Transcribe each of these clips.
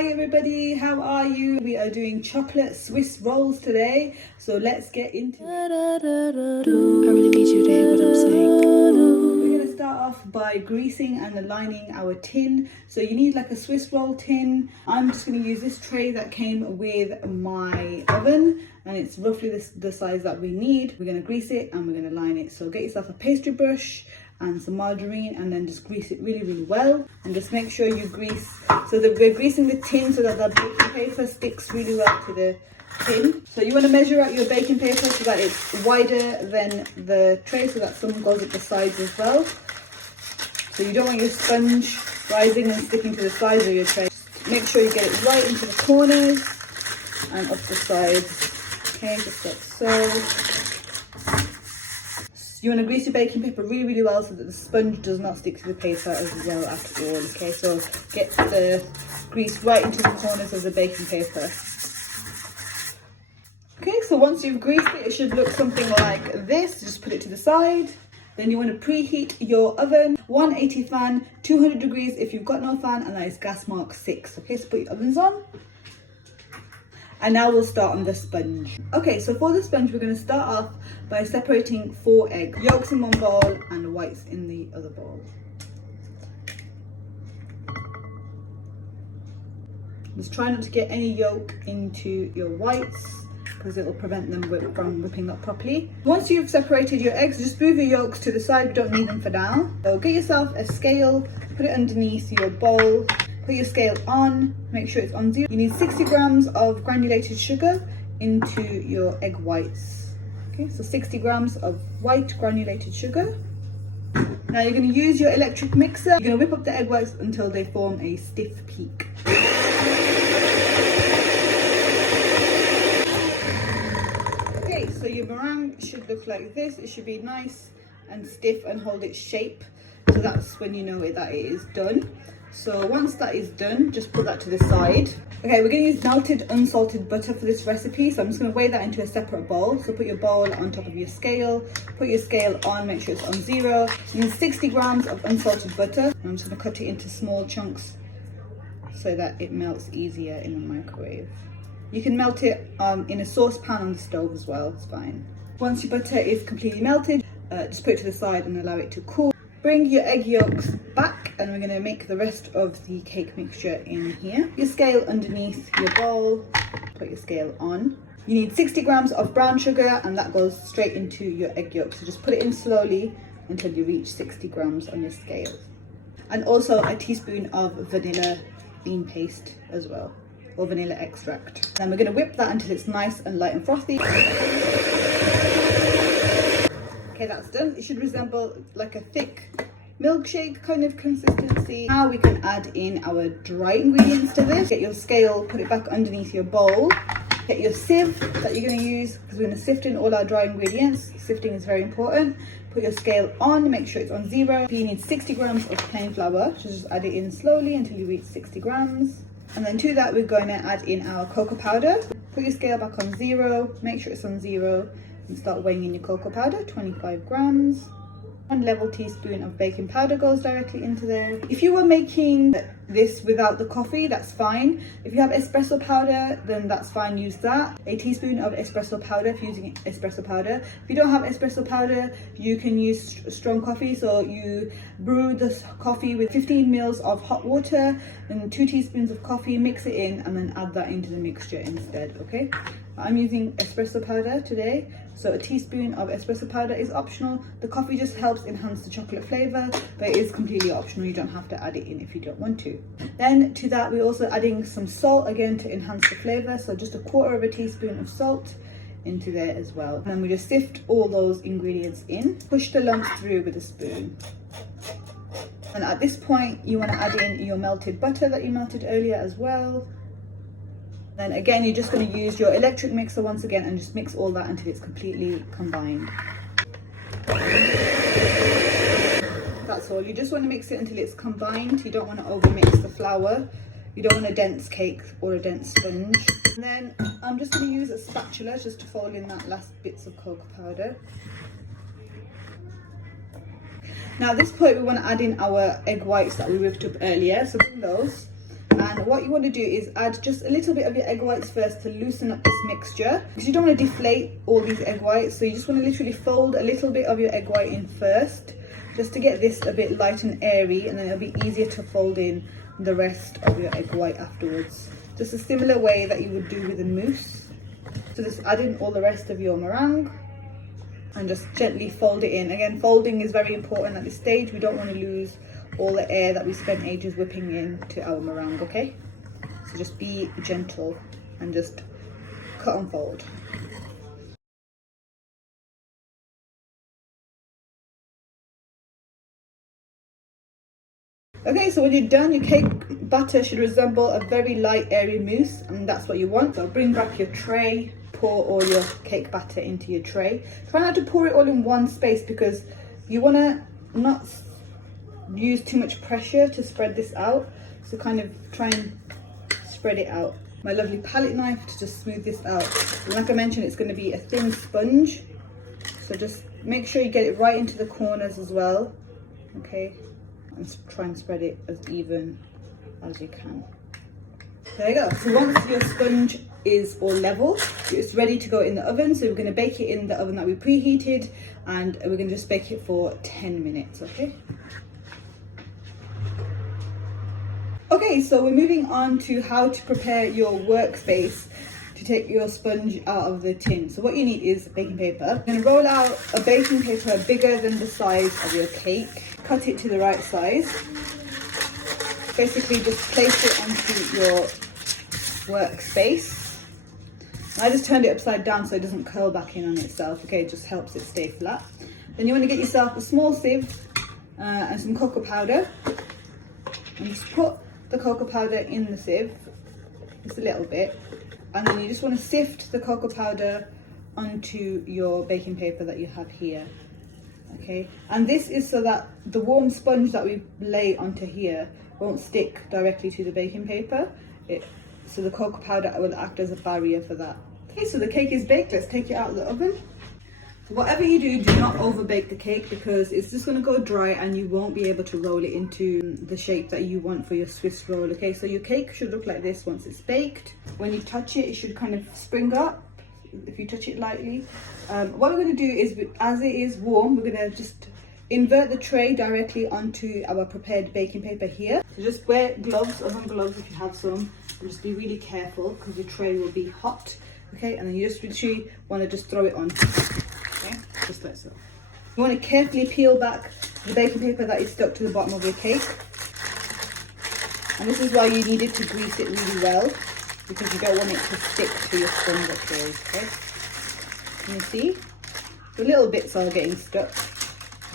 Hi everybody, how are you? We are doing chocolate Swiss rolls today, so let's get into it. I really need you to hear what I'm saying. We're going to start off by greasing and aligning our tin. So you need like a Swiss roll tin. I'm just going to use this tray that came with my oven, and it's roughly the size that we need. We're going to grease it and we're going to line it. So get yourself a pastry brush and some margarine, and then just grease it really well, and just make sure you grease so that we're greasing the tin so that the baking paper sticks really well to the tin. So you want to measure out your baking paper so that it's wider than the tray, so that some goes at the sides as well. So you don't want your sponge rising and sticking to the sides of your tray. Make sure you get it right into the corners and up the sides. Okay, just like so. You want to grease your baking paper really well so that the sponge does not stick to the paper as well at all. Okay, so get the grease right into the corners of the baking paper. Okay, so once you've greased it, it should look something like this. Just put it to the side. Then you want to preheat your oven, 180 fan, 200 degrees if you've got no fan, and that is gas mark 6. Okay, so put your ovens on. And now we'll start on the sponge. Okay, so for the sponge, we're going to start off by separating 4 eggs. Yolks in one bowl and whites in the other bowl. Just try not to get any yolk into your whites, because it will prevent them from whipping up properly. Once you've separated your eggs, just move your yolks to the side. We don't need them for now. So get yourself a scale, put it underneath your bowl. Put your scale on, make sure it's on 0. You need 60 grams of granulated sugar into your egg whites. Okay, so 60 grams of white granulated sugar. Now you're going to use your electric mixer. You're going to whip up the egg whites until they form a stiff peak. Okay, so your meringue should look like this. It should be nice and stiff and hold its shape. So that's when you know that it is done. So once that is done, just put that to the side. Okay, we're going to use melted unsalted butter for this recipe, so I'm just going to weigh that into a separate bowl. So put your bowl on top of your scale, put your scale on, make sure it's on 0. You need 60 grams of unsalted butter. I'm just going to cut it into small chunks so that it melts easier in the microwave. You can melt it in a saucepan on the stove as well, it's fine. Once your butter is completely melted, just put it to the side and allow it to cool. Bring your egg yolks back, and we're going to make the rest of the cake mixture in here. Your scale underneath your bowl, put your scale on. You need 60 grams of brown sugar, and that goes straight into your egg yolks. So just put it in slowly until you reach 60 grams on your scale. And also a teaspoon of vanilla bean paste as well, or vanilla extract. Then we're going to whip that until it's nice and light and frothy. Okay, that's done. It should resemble like a thick milkshake kind of consistency. Now we can add in our dry ingredients to this. Get your scale, put it back underneath your bowl. Get your sieve that you're going to use, because we're going to sift in all our dry ingredients. Sifting is very important. Put your scale on, make sure it's on 0. You need 60 grams of plain flour. So just add it in slowly until you reach 60 grams. And then to that, we're going to add in our cocoa powder. Put your scale back on 0, make sure it's on 0. And start weighing in your cocoa powder, 25 grams. 1 level teaspoon of baking powder goes directly into there. If you were making this without the coffee, that's fine. If you have espresso powder, then that's fine, use that. A teaspoon of espresso powder if you're using espresso powder. If you don't have espresso powder, you can use strong coffee. So you brew the coffee with 15 mils of hot water and 2 teaspoons of coffee, mix it in, and then add that into the mixture instead, okay? I'm using espresso powder today, so a teaspoon of espresso powder is optional. The coffee just helps enhance the chocolate flavour, but it is completely optional. You don't have to add it in if you don't want to. Then to that, we're also adding some salt again to enhance the flavour, so just 1/4 teaspoon of salt into there as well. And then we just sift all those ingredients in, push the lumps through with a spoon. And at this point, you want to add in your melted butter that you melted earlier as well. Then again, you're just going to use your electric mixer once again and just mix all that until it's completely combined. That's all. You just want to mix it until it's combined. You don't want to overmix the flour. You don't want a dense cake or a dense sponge. And then I'm just going to use a spatula just to fold in that last bits of cocoa powder. Now at this point we want to add in our egg whites that we whipped up earlier. So bring those. And what you want to do is add just a little bit of your egg whites first to loosen up this mixture, because you don't want to deflate all these egg whites. So you just want to literally fold a little bit of your egg white in first, just to get this a bit light and airy, and then it'll be easier to fold in the rest of your egg white afterwards. Just a similar way that you would do with a mousse. So just add in all the rest of your meringue and just gently fold it in. Again, folding is very important at this stage. We don't want to lose all the air that we spent ages whipping into our meringue, okay? So just be gentle and just cut and fold. Okay, so when you're done, your cake batter should resemble a very light, airy mousse, and that's what you want. So bring back your tray, pour all your cake batter into your tray. Try not to pour it all in one space, because you want to not use too much pressure to spread this out. So kind of try and spread it out. My lovely palette knife to just smooth this out. And like I mentioned, it's going to be a thin sponge. So just make sure you get it right into the corners as well. Okay. And try and spread it as even as you can. There you go. So once your sponge is all level, it's ready to go in the oven. So we're going to bake it in the oven that we preheated, and we're going to just bake it for 10 minutes, okay? Okay, so we're moving on to how to prepare your workspace to take your sponge out of the tin. So what you need is baking paper. You're going to roll out a baking paper bigger than the size of your cake. Cut it to the right size. Basically just place it onto your workspace. And I just turned it upside down so it doesn't curl back in on itself. Okay, it just helps it stay flat. Then you want to get yourself a small sieve and some cocoa powder. And just put the cocoa powder in the sieve, just a little bit. And then you just want to sift the cocoa powder onto your baking paper that you have here. Okay, and this is so that the warm sponge that we lay onto here won't stick directly to the baking paper. So the cocoa powder will act as a barrier for that. Okay, so the cake is baked. Let's take it out of the oven. So whatever you do not over bake the cake, because it's just going to go dry and you won't be able to roll it into the shape that you want for your Swiss roll. Okay, so your cake should look like this once it's baked. When you touch it, it should kind of spring up if you touch it lightly. What we're going to do is, as it is warm, we're going to just invert the tray directly onto our prepared baking paper here. So just wear gloves, oven gloves if you have some, and just be really careful because your tray will be hot. Okay, and then you just literally want to just throw it on. Okay, just like so. You want to carefully peel back the baking paper that is stuck to the bottom of your cake. And this is why you needed to grease it really well, because you don't want it to stick to your sponge up here, okay? Can you see? The little bits are getting stuck,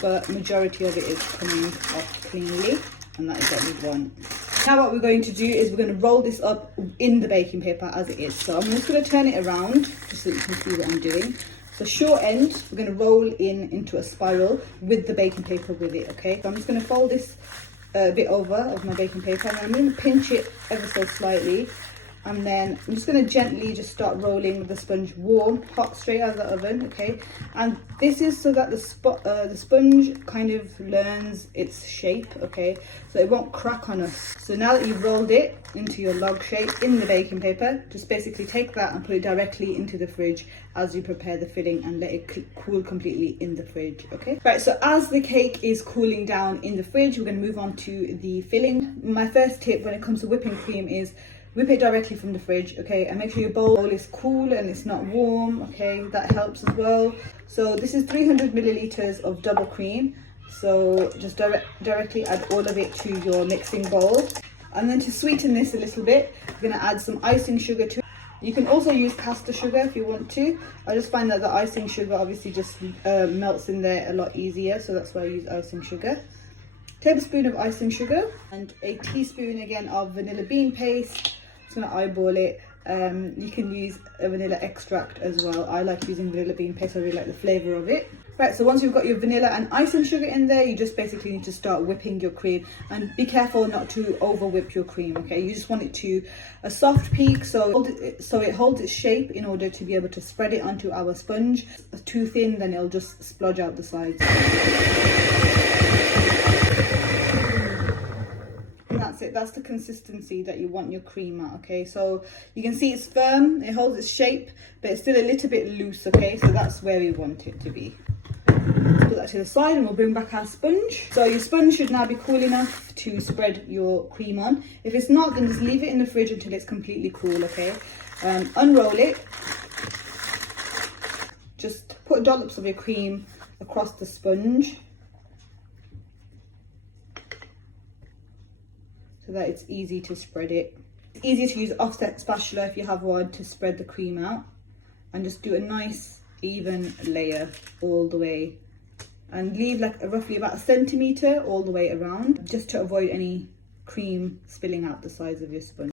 but majority of it is coming off cleanly, and that is what we want. Now what we're going to do is we're going to roll this up in the baking paper as it is. So I'm just going to turn it around, just so you can see what I'm doing. So short end, we're going to roll into a spiral with the baking paper with it, okay? So I'm just going to fold this a bit over of my baking paper, and I'm going to pinch it ever so slightly. And then I'm just going to gently just start rolling with the sponge warm, hot, straight out of the oven, okay? And this is so that the sponge kind of learns its shape, okay? So it won't crack on us. So now that you've rolled it into your log shape in the baking paper, just basically take that and put it directly into the fridge as you prepare the filling, and let it cool completely in the fridge, okay? Right, so as the cake is cooling down in the fridge, we're going to move on to the filling. My first tip when it comes to whipping cream is whip it directly from the fridge, okay? And make sure your bowl is cool and it's not warm, okay? That helps as well. So this is 300 milliliters of double cream. So just directly add all of it to your mixing bowl. And then to sweeten this a little bit, we're gonna add some icing sugar to it. You can also use caster sugar if you want to. I just find that the icing sugar obviously just melts in there a lot easier, so that's why I use icing sugar. Tablespoon of icing sugar and a teaspoon again of vanilla bean paste. Just gonna eyeball it. You can use a vanilla extract as well. I like using vanilla bean paste. I really like the flavour of it. Right, so once you've got your vanilla and icing sugar in there, you just basically need to start whipping your cream, and be careful not to over whip your cream, okay? You just want it to a soft peak, so it holds its shape in order to be able to spread it onto our sponge. Too thin, then it'll just splodge out the sides. And that's it. it. That's the consistency that you want your cream at, okay? So you can see it's firm, it holds its shape, but it's still a little bit loose, okay? So that's where we want it to be. Let's put that to the side and we'll bring back our sponge. So your sponge should now be cool enough to spread your cream on. If it's not, then just leave it in the fridge until it's completely cool, okay? Unroll it. Just put dollops of your cream across the sponge so that it's easy to spread it. It's easier to use offset spatula if you have one to spread the cream out, and just do a nice even layer all the way, and leave like roughly about 1 centimetre all the way around, just to avoid any cream spilling out the sides of your sponge.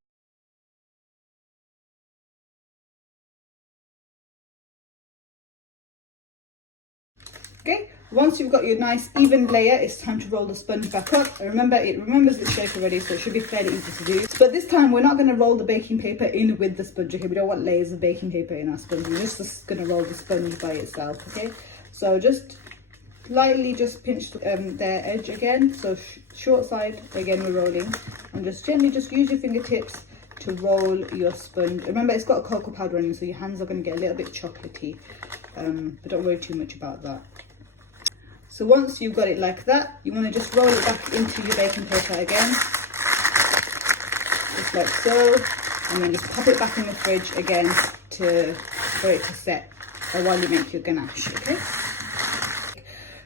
Okay, once you've got your nice even layer, it's time to roll the sponge back up. And remember, it remembers its shape already, so it should be fairly easy to do. But this time we're not going to roll the baking paper in with the sponge, okay? We don't want layers of baking paper in our sponge. We're just going to roll the sponge by itself, okay? So just lightly just pinch their edge again. So short side, again we're rolling. And just gently just use your fingertips to roll your sponge. Remember, it's got cocoa powder in it, so your hands are going to get a little bit chocolatey. But don't worry too much about that. So once you've got it like that, you want to just roll it back into your baking paper again, just like so, and then just pop it back in the fridge again for it to set while you make your ganache, okay?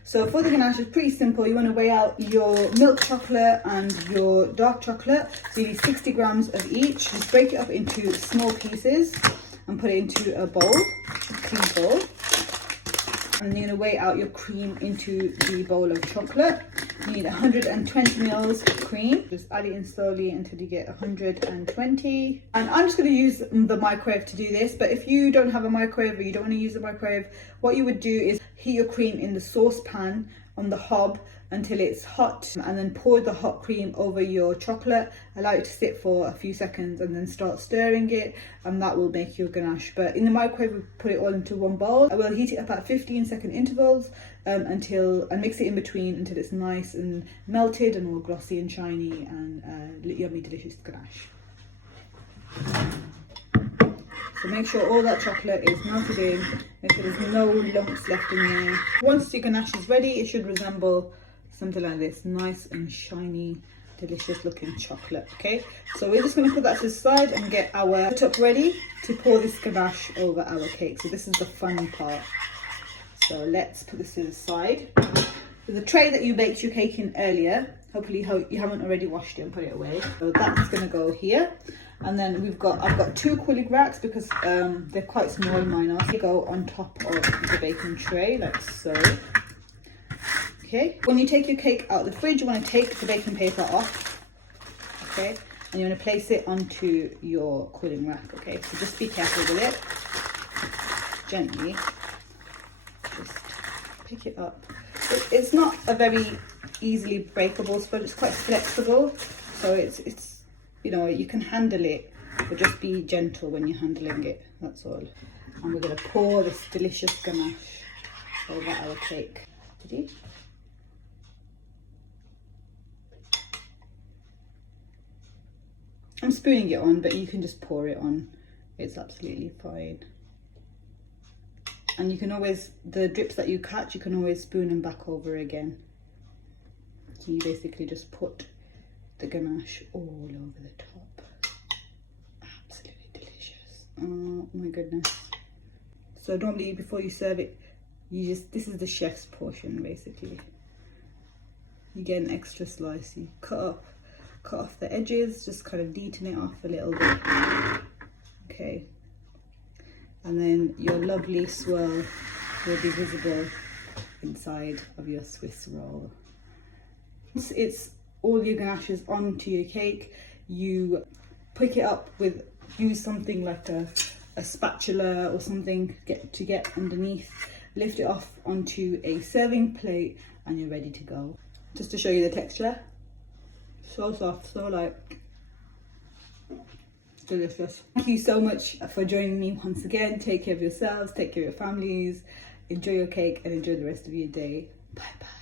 So for the ganache, it's pretty simple. You want to weigh out your milk chocolate and your dark chocolate. So you need 60 grams of each. Just break it up into small pieces and put it into a bowl, a clean bowl. And you're going to weigh out your cream into the bowl of chocolate. You need 120 mils of cream. Just add it in slowly until you get 120. And I'm just going to use the microwave to do this, but if you don't have a microwave or you don't want to use the microwave, what you would do is heat your cream in the saucepan on the hob until it's hot, and then pour the hot cream over your chocolate, allow it to sit for a few seconds, and then start stirring it, and that will make your ganache. But in the microwave, we put it all into one bowl. I will heat it up at 15-second intervals and mix it in between until it's nice and melted and all glossy and shiny and yummy, delicious ganache. So make sure all that chocolate is melted in, make sure there's no lumps left in there. Once your ganache is ready, it should resemble something like this, nice and shiny, delicious looking chocolate, okay? So we're just going to put that to the side and get our setup ready to pour this ganache over our cake. So this is the fun part. So let's put this to the side. So the tray that you baked your cake in earlier, hopefully you haven't already washed it and put it away. So that's going to go here. And then I've got 2 cooling racks because they're quite small, mine are. They go on top of the baking tray, like so. Okay. When you take your cake out of the fridge, you want to take the baking paper off. Okay. And you want to place it onto your cooling rack. Okay. So just be careful with it. Gently. Just pick it up. It's not a very easily breakable sponge. It's quite flexible. So it's you know, you can handle it, but just be gentle when you're handling it, that's all. And we're going to pour this delicious ganache over our cake. Ready? I'm spooning it on, but you can just pour it on. It's absolutely fine. And you can always, the drips that you catch, you can always spoon them back over again. So you basically just put the ganache all over the top. Absolutely delicious. Oh my goodness. So normally before you serve it, this is the chef's portion basically. You get an extra slice, you cut off the edges, just kind of neaten it off a little bit. Okay. And then your lovely swirl will be visible inside of your Swiss roll. It's all your ganaches onto your cake. You pick it up use something like a spatula or something to get underneath, lift it off onto a serving plate, and you're ready to go. Just to show you the texture, so soft, so light, delicious. Thank you so much for joining me once again. Take care of yourselves, take care of your families, enjoy your cake and enjoy the rest of your day. Bye bye.